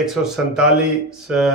147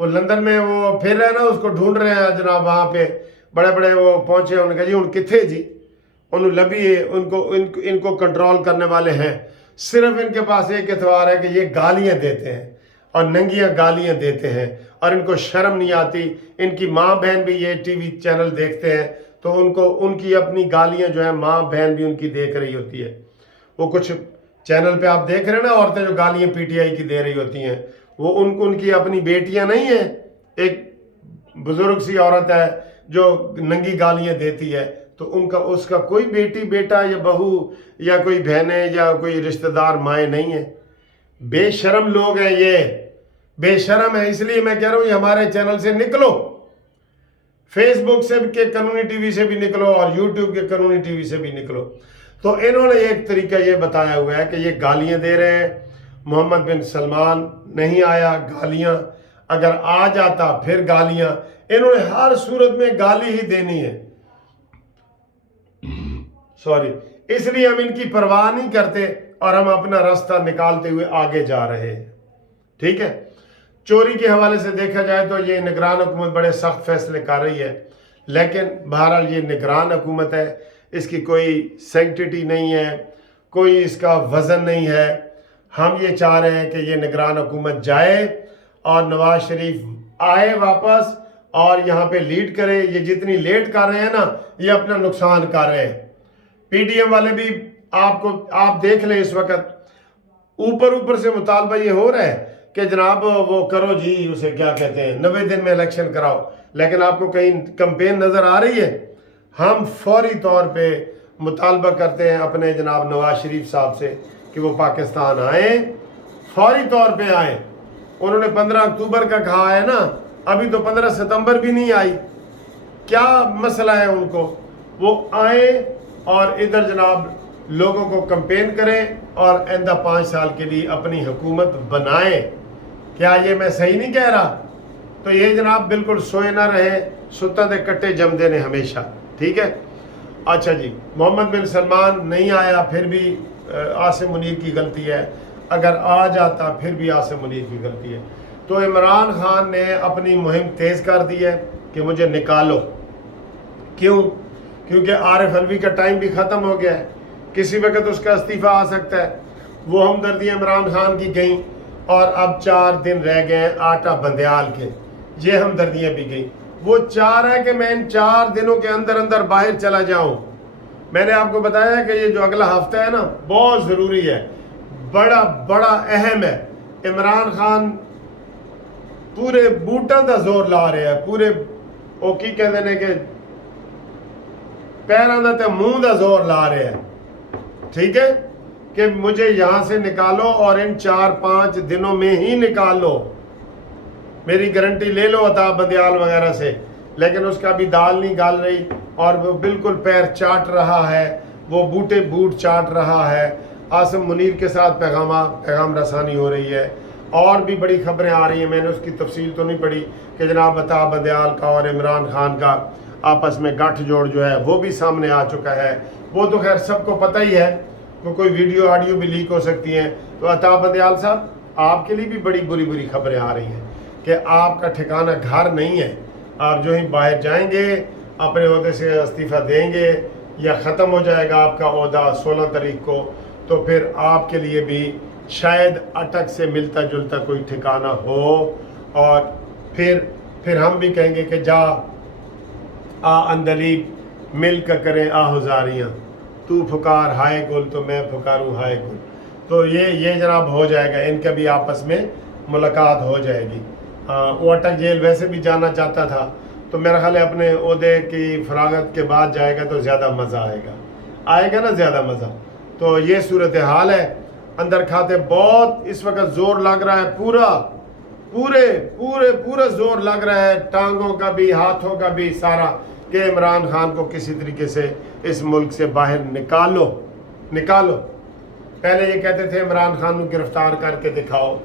وہ لندن میں وہ پھر رہے نا، اس کو ڈھونڈ رہے ہیں جناب، وہاں پہ بڑے بڑے وہ پہنچے، انہوں نے کہا جی ہوں کتنے جی، انہوں لبھی ہے، ان کو کنٹرول کرنے والے ہیں، صرف ان کے پاس ایک اعتبار ہے کہ یہ گالیاں دیتے ہیں اور ننگیاں گالیاں دیتے ہیں اور ان کو شرم نہیں آتی۔ ان کی ماں بہن بھی یہ ٹی وی چینل دیکھتے ہیں تو ان کی اپنی گالیاں جو ہیں ماں بہن بھی ان کی دیکھ رہی ہوتی ہے۔ وہ کچھ چینل پہ آپ دیکھ رہے ہیں نا، عورتیں جو گالیاں پی ٹی آئی کی دے رہی ہوتی ہیں، وہ ان کی اپنی بیٹیاں نہیں ہیں۔ ایک بزرگ سی عورت ہے جو ننگی گالیاں دیتی ہے، تو اس کا کوئی بیٹی بیٹا یا بہو یا کوئی بہنیں یا کوئی رشتہ دار مائیں نہیں ہیں۔ بے شرم لوگ ہیں، یہ بے شرم ہے۔ اس لیے میں کہہ رہا ہوں یہ ہمارے چینل سے نکلو، فیس بک سے کے قانونی ٹی وی سے بھی نکلو اور یوٹیوب کے قانونی ٹی وی سے بھی نکلو۔ تو انہوں نے ایک طریقہ یہ بتایا ہوا ہے کہ یہ گالیاں دے رہے ہیں، محمد بن سلمان نہیں آیا، گالیاں، اگر آ جاتا پھر گالیاں، انہوں نے ہر صورت میں گالی ہی دینی ہے، سوری، اس لیے ہم ان کی پرواہ نہیں کرتے اور ہم اپنا راستہ نکالتے ہوئے آگے جا رہے ہیں۔ ٹھیک ہے، چوری کے حوالے سے دیکھا جائے تو یہ نگران حکومت بڑے سخت فیصلے کر رہی ہے، لیکن بہرحال یہ نگران حکومت ہے، اس کی کوئی سینکٹیٹی نہیں ہے، کوئی اس کا وزن نہیں ہے۔ ہم یہ چاہ رہے ہیں کہ یہ نگران حکومت جائے اور نواز شریف آئے واپس اور یہاں پہ لیڈ کرے۔ یہ جتنی لیٹ کر رہے ہیں نا، یہ اپنا نقصان کر رہے ہیں۔ پی ڈی ایم والے بھی آپ دیکھ لیں، اس وقت اوپر سے مطالبہ یہ ہو رہا ہے کہ جناب وہ کرو جی، اسے کیا کہتے ہیں، 90 دن میں الیکشن کراؤ، لیکن آپ کو کہیں کمپین نظر آ رہی ہے؟ ہم فوری طور پہ مطالبہ کرتے ہیں اپنے جناب نواز شریف صاحب سے کہ وہ پاکستان آئیں، فوری طور پہ آئیں۔ انہوں نے 15 اکتوبر کا کہا ہے نا، ابھی تو 15 ستمبر بھی نہیں آئی، کیا مسئلہ ہے ان کو؟ وہ آئیں اور ادھر جناب لوگوں کو کمپین کریں اور آئندہ 5 سال کے لیے اپنی حکومت بنائیں۔ کیا یہ میں صحیح نہیں کہہ رہا؟ تو یہ جناب بالکل سوئے نہ رہے، ستا دے کٹے جم دینے ہمیشہ، ٹھیک ہے؟ اچھا جی، محمد بن سلمان نہیں آیا، پھر بھی عاصم منیر کی غلطی ہے، اگر آ جاتا پھر بھی عاصم منیر کی غلطی ہے۔ تو عمران خان نے اپنی مہم تیز کر دی ہے کہ مجھے نکالو۔ کیوں؟ کیونکہ عارف علوی کا ٹائم بھی ختم ہو گیا ہے، کسی وقت اس کا استعفیٰ آ سکتا ہے۔ وہ ہمدردیاں عمران خان کی گئیں اور اب 4 دن رہ گئے ہیں آٹا بندیال کے، یہ ہمدردیاں بھی گئیں۔ وہ چاہ رہا ہے کہ میں ان 4 دنوں کے اندر باہر چلا جاؤں۔ میں نے آپ کو بتایا کہ یہ جو اگلا ہفتہ ہے نا، بہت ضروری ہے، بڑا اہم ہے۔ عمران خان پورے بوٹاں دا زور لا رہے ہیں، پورے وہ کی کہتے ہیں کہ پیراں دا تے منہ دا زور لا رہے ہیں، ٹھیک ہے، کہ مجھے یہاں سے نکالو اور ان 4-5 دنوں میں ہی نکال لو، میری گارنٹی لے لو عطا بندیال وغیرہ سے۔ لیکن اس کا بھی دال نہیں گال رہی اور وہ بالکل پیر چاٹ رہا ہے، وہ بوٹ چاٹ رہا ہے۔ عاصم منیر کے ساتھ پیغام رسانی ہو رہی ہے، اور بھی بڑی خبریں آ رہی ہیں، میں نے اس کی تفصیل تو نہیں پڑھی کہ جناب عطا بندیال کا اور عمران خان کا آپس میں گٹھ جوڑ جو ہے وہ بھی سامنے آ چکا ہے۔ وہ تو خیر سب کو پتہ ہی ہے، کوئی ویڈیو آڈیو بھی لیک ہو سکتی ہیں۔ تو عطا بندیال صاحب، آپ کے لیے بھی بڑی بری خبریں آ رہی ہیں کہ آپ کا ٹھکانہ گھر نہیں ہے، آپ جو ہی باہر جائیں گے اپنے عہدے سے استعفیٰ دیں گے یا ختم ہو جائے گا آپ کا عہدہ 16 تاریخ کو، تو پھر آپ کے لیے بھی شاید اٹک سے ملتا جلتا کوئی ٹھکانہ ہو، اور پھر ہم بھی کہیں گے کہ جا اندلیب مل کر کریں ہزاریاں، تو پھکار ہائے گل تو میں پھکاروں ہائے گل۔ تو یہ جناب ہو جائے گا، ان کا بھی آپس میں ملاقات ہو جائے گی۔ وہ اٹک جیل ویسے بھی جانا چاہتا تھا، تو میرا خیال ہے اپنے عہدے کی فراغت کے بعد جائے گا تو زیادہ مزہ آئے گا نا، زیادہ مزہ۔ تو یہ صورتحال ہے، اندر کھاتے بہت اس وقت زور لگ رہا ہے، پورا زور لگ رہا ہے، ٹانگوں کا بھی ہاتھوں کا بھی سارا، کہ عمران خان کو کسی طریقے سے اس ملک سے باہر نکالو۔ پہلے یہ کہتے تھے عمران خان کو گرفتار کر کے دکھاؤ،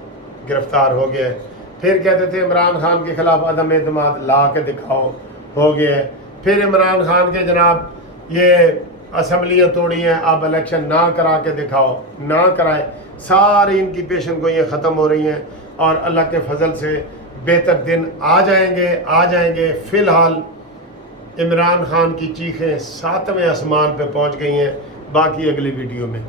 گرفتار ہو گیا ہے۔ پھر کہتے تھے عمران خان کے خلاف عدم اعتماد لا کے دکھاؤ، ہو گیا ہے۔ پھر عمران خان کے جناب یہ اسمبلیاں توڑی ہیں، اب الیکشن نہ کرا کے دکھاؤ، نہ کرائے۔ ساری ان کی پیشن گوئیاں ختم ہو رہی ہیں، اور اللہ کے فضل سے بہتر دن آ جائیں گے. فی الحال عمران خان کی چیخیں 7ویں آسمان پہ پہنچ گئی ہیں. باقی اگلی ویڈیو میں.